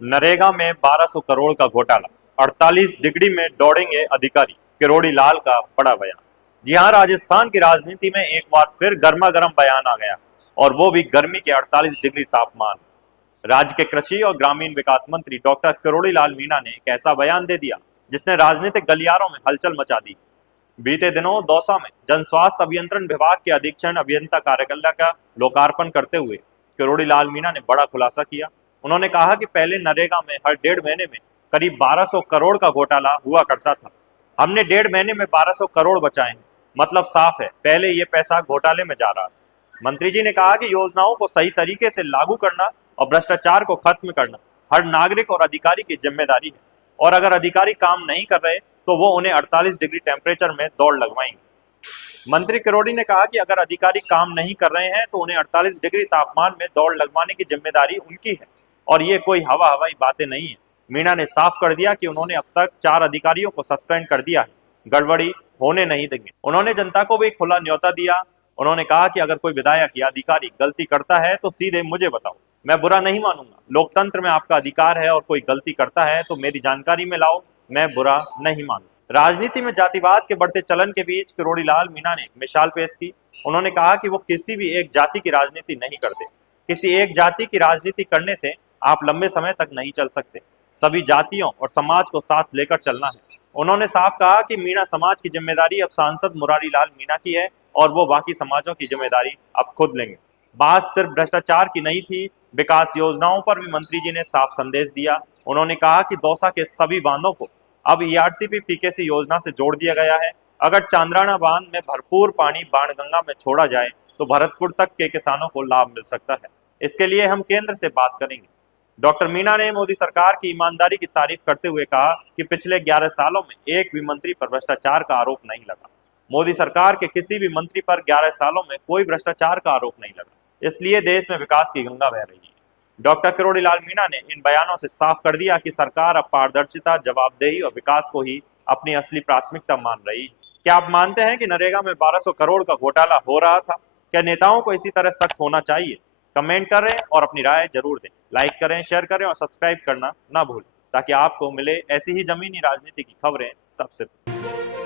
नरेगा में 1200 करोड़ का घोटाला, 48 डिग्री में दौड़ेंगे अधिकारी, किरोड़ी लाल का बड़ा बयान। जी हां, राजस्थान की राजनीति में एक बार फिर गर्मा गर्म बयान आ गया, और वो भी गर्मी के 48 डिग्री तापमान। राज्य के कृषि और ग्रामीण विकास मंत्री डॉक्टर किरोड़ी लाल मीणा ने एक ऐसा बयान दे दिया जिसने राजनीतिक गलियारों में हलचल मचा दी। बीते दिनों दौसा में जन स्वास्थ्य अभियंत्रण विभाग के अधीक्षण अभियंता कार्यशाला का लोकार्पण करते हुए किरोड़ी लाल मीणा ने बड़ा खुलासा किया। उन्होंने कहा कि पहले नरेगा में हर 1.5 महीने में करीब 1200 करोड़ का घोटाला हुआ करता था। हमने 1.5 महीने में 1200 करोड़ बचाए हैं। मतलब साफ है, पहले ये पैसा घोटाले में जा रहा था। मंत्री जी ने कहा कि योजनाओं को सही तरीके से लागू करना और भ्रष्टाचार को खत्म करना हर नागरिक और अधिकारी की जिम्मेदारी है, और अगर अधिकारी काम नहीं कर रहे तो वो उन्हें 48 डिग्री टेम्परेचर में दौड़ लगवाएंगे। मंत्री किरोड़ी ने कहा कि अगर अधिकारी काम नहीं कर रहे हैं तो उन्हें 48 डिग्री तापमान में दौड़ लगवाने की जिम्मेदारी उनकी है, और ये कोई हवा हवाई बातें नहीं है। मीणा ने साफ कर दिया कि उन्होंने अब तक 4 अधिकारियों को सस्पेंड कर दिया है, गड़बड़ी होने नहीं देंगे। उन्होंने जनता को भी खुला न्योता दिया। उन्होंने कहा कि अगर कोई विधायक या अधिकारी गलती करता है तो सीधे मुझे बताओ, मैं बुरा नहीं मानूंगा। लोकतंत्र में आपका अधिकार है, और कोई गलती करता है तो मेरी जानकारी में लाओ, मैं बुरा नहीं मानूंगा। राजनीति में जातिवाद के बढ़ते चलन के बीच किरोड़ी लाल मीणा ने एक मिसाल पेश की। उन्होंने कहा कि वो किसी भी एक जाति की राजनीति नहीं करते। किसी एक जाति की राजनीति करने से आप लंबे समय तक नहीं चल सकते। सभी जातियों और समाज को साथ लेकर चलना है। उन्होंने साफ कहा कि मीणा समाज की जिम्मेदारी अब सांसद मुरारी लाल मीणा की है, और वो बाकी समाजों की जिम्मेदारी अब खुद लेंगे। बात सिर्फ भ्रष्टाचार की नहीं थी, विकास योजनाओं पर भी मंत्री जी ने साफ संदेश दिया। उन्होंने कहा कि दौसा के सभी बांधों को अब ईआरसीपी पीकेसी योजना से जोड़ दिया गया है। अगर चांद्राना बांध में भरपूर पानी बाणगंगा में छोड़ा जाए तो भरतपुर तक के किसानों को लाभ मिल सकता है। इसके लिए हम केंद्र से बात करेंगे। डॉक्टर मीणा ने मोदी सरकार की ईमानदारी की तारीफ करते हुए कहा कि पिछले 11 सालों में एक भी मंत्री पर भ्रष्टाचार का आरोप नहीं लगा। मोदी सरकार के किसी भी मंत्री पर 11 सालों में कोई भ्रष्टाचार का आरोप नहीं लगा, इसलिए देश में विकास की गंगा बह रही है। डॉक्टर किरोड़ी लाल मीणा ने इन बयानों से साफ कर दिया कि सरकार अब पारदर्शिता, जवाबदेही और विकास को ही अपनी असली प्राथमिकता मान रही है। क्या आप मानते हैं कि नरेगा में 1200 करोड़ का घोटाला हो रहा था? क्या नेताओं को इसी तरह सख्त होना चाहिए? कमेंट करें और अपनी राय जरूर दें। लाइक करें, शेयर करें और सब्सक्राइब करना ना भूलें, ताकि आपको मिले ऐसी ही जमीनी राजनीति की खबरें सबसे पहले।